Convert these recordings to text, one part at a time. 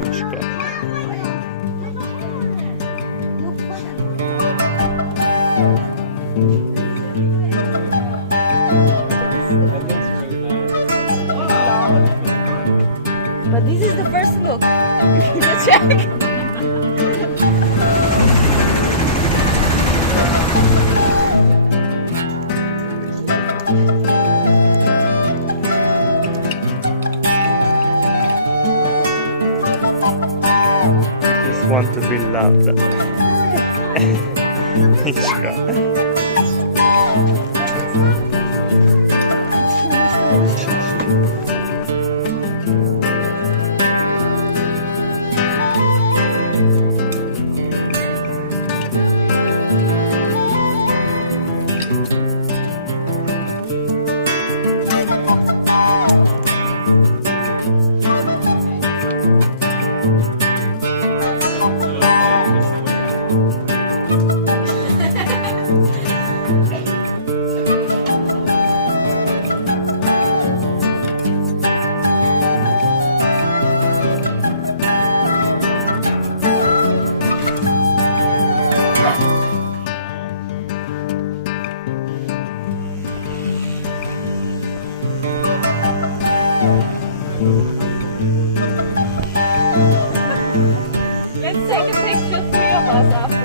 mișcă. But this is the first look. Check. Just want to be loved. Mișcă. Let's take a picture, three of us afterwards.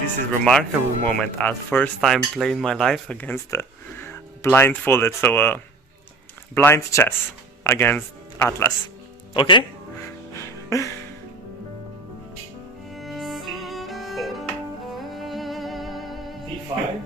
This is a remarkable moment. At first time playing my life against a blindfolded, so blind chess against Atlas. Okay? C4. D5.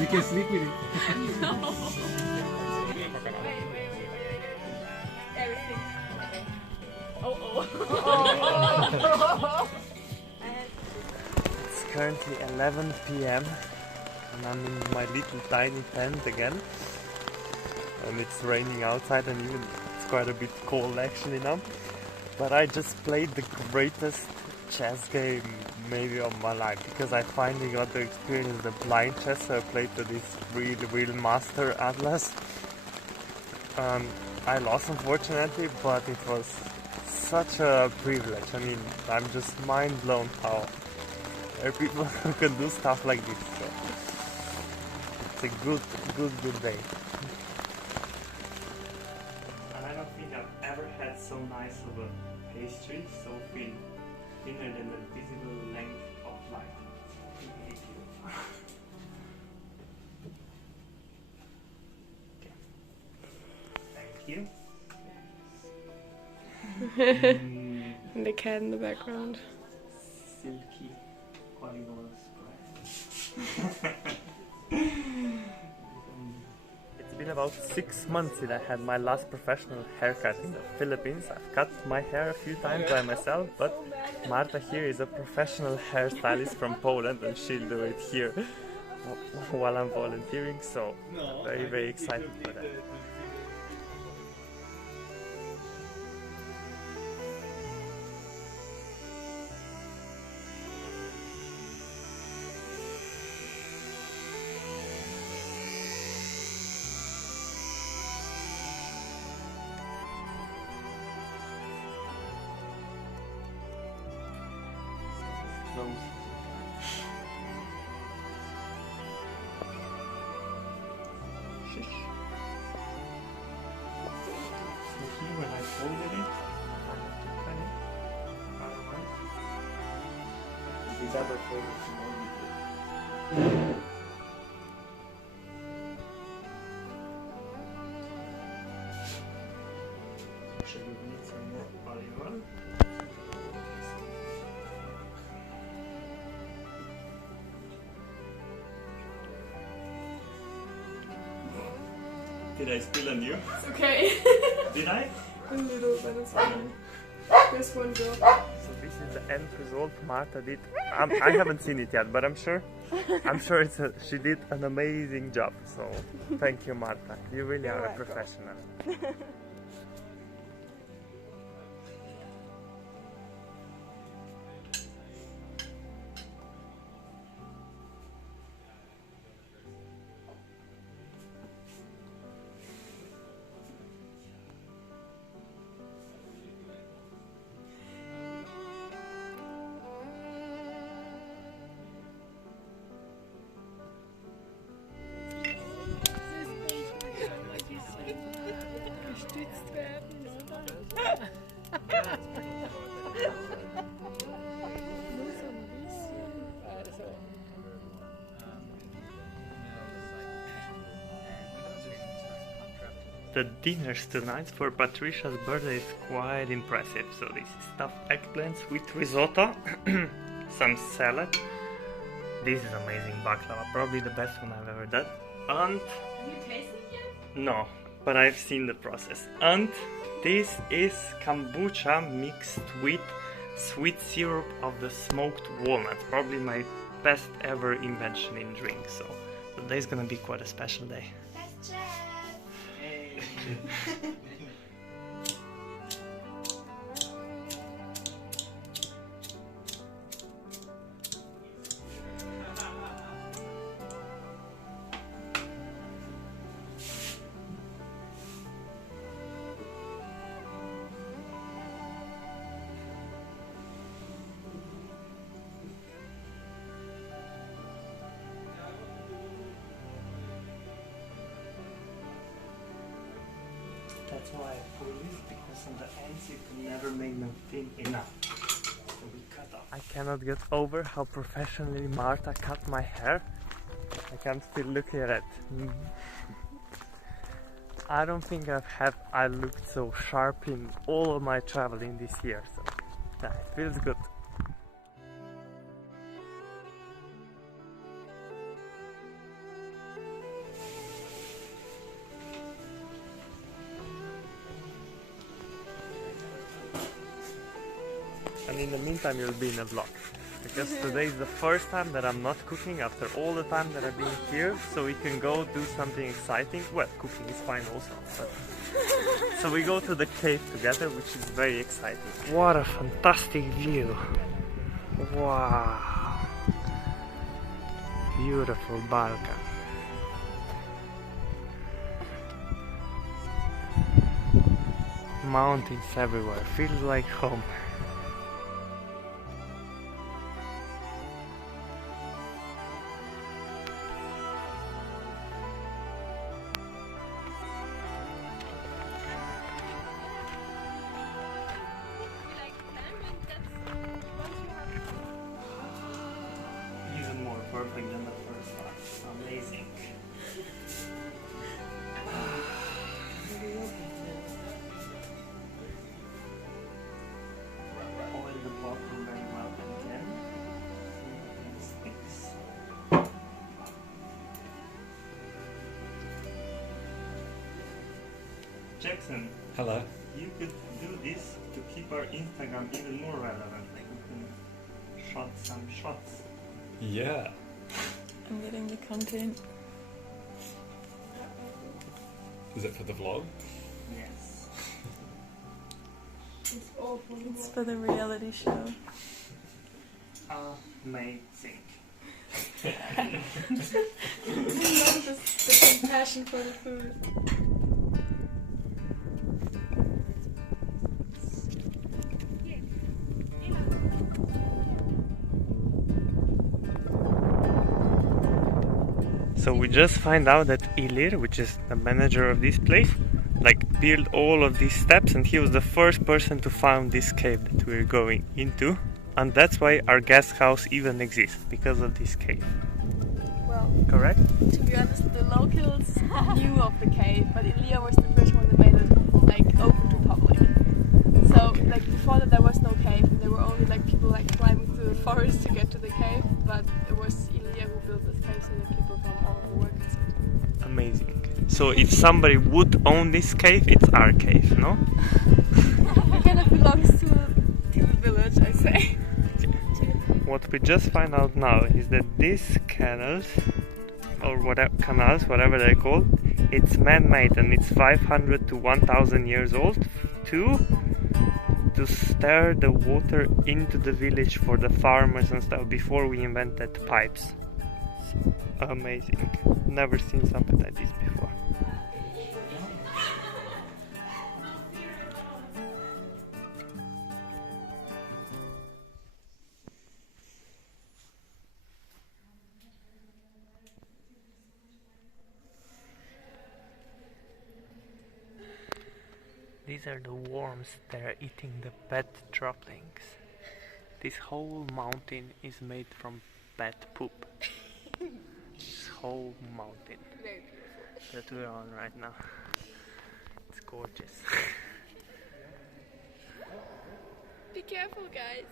You can sleep with it. Everything. Oh. It's currently 11 p.m. and I'm in my little tiny tent again. And it's raining outside and even it's quite a bit cold actually now. But I just played the greatest chess game maybe of my life, because I finally got to experience the blind chess. So I played to this real master Atlas. I lost unfortunately, but it was such a privilege. I mean, I'm just mind blown how there are people who can do stuff like this. So it's a good day. And I don't think I've ever had so nice of a pastry, so thin. Thinner than the visible length of light. Thank you. And the cat in the background. Silky polygonal square. It's been about 6 months since I had my last professional haircut in the Philippines. I've cut my hair a few times by myself, but Marta here is a professional hairstylist from Poland and she'll do it here while I'm volunteering, so very excited for that. those. So here when I folded it, I have to cut it. Otherwise, these other folders won't be good. Actually, we need some more olive oil. Did I spill on you? It's okay. Did I? A little, but it's fine. There's one drop. So this is the end result Marta did. I haven't seen it yet, but I'm sure she did an amazing job. So thank you, Marta. You really are a professional. The dinners tonight for Patricia's birthday is quite impressive. So this is stuffed eggplants with risotto, some salad. This is amazing baklava, probably the best one I've ever done. And Have you tasted it yet? no, but I've seen the process. And this is kombucha mixed with sweet syrup of the smoked walnuts. Probably my best ever invention in drink. So today's gonna be quite a special day. That's why I pull this, because on the ends you can never make them thin enough. So we cut off. I cannot get over how professionally Marta cut my hair. Like I'm still looking at it. I don't think I looked so sharp in all of my traveling this year, so yeah, it feels good. And in the meantime you'll be in a vlog, because today is the first time that I'm not cooking after all the time that I've been here, so we can go do something exciting. Well, cooking is fine also, but so we go to the cave together, which is very exciting. What a fantastic view! Wow! Beautiful Balkan. Mountains everywhere, feels like home. Even more perfect than the first one. Amazing. Oil the bottom very well again. Sticks. Jackson, Hello. you could do this to keep our Instagram even more relevant. Like we can shot some shots. Yeah. I'm getting the content. Is it for the vlog? Yes. It's for the reality show. Amazing. I love the compassion for the food. So we just find out that Ilir, which is the manager of this place, like built all of these steps, and he was the first person to find this cave that we're going into, and that's why our guest house even exists, because of this cave. Well, Correct? to be honest, the locals knew of the cave, but Ilya was the first one that made it like open to public. So like before that there was no cave, and there were only like people like climbing through the forest to get to the cave. But it was Ilya who built this cave so that people from all over the world could see. Amazing. So if somebody would own this cave, it's our cave, no? It kind of belongs to the village, I say. What we just find out now is that these canals, or whatever they're called, it's man-made, and it's 500 to 1000 years old to stir the water into the village for the farmers and stuff before we invented pipes. So, amazing. Never seen something like this before. These are the worms that are eating the pet droppings. This whole mountain is made from pet poop. This whole mountain that we're on right now. It's gorgeous. Be careful, guys.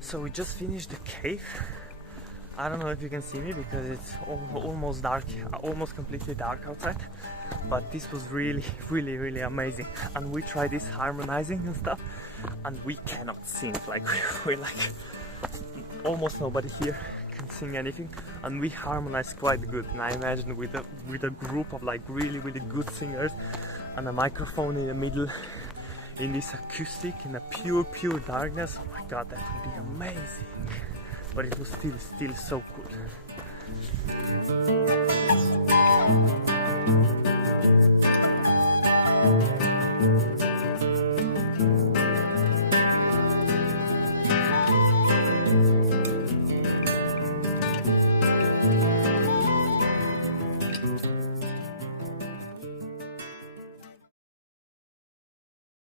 So we just finished the cave. I don't know if you can see me because it's almost dark, almost completely dark outside. But this was really amazing. And we tried this harmonizing and stuff, and we cannot sing. Like we're like almost nobody here can sing anything, and we harmonize quite good. And I imagine with a group of like really good singers and a microphone in the middle, in this acoustic, in a pure darkness. Oh my god, that would be amazing. But it was still so cool.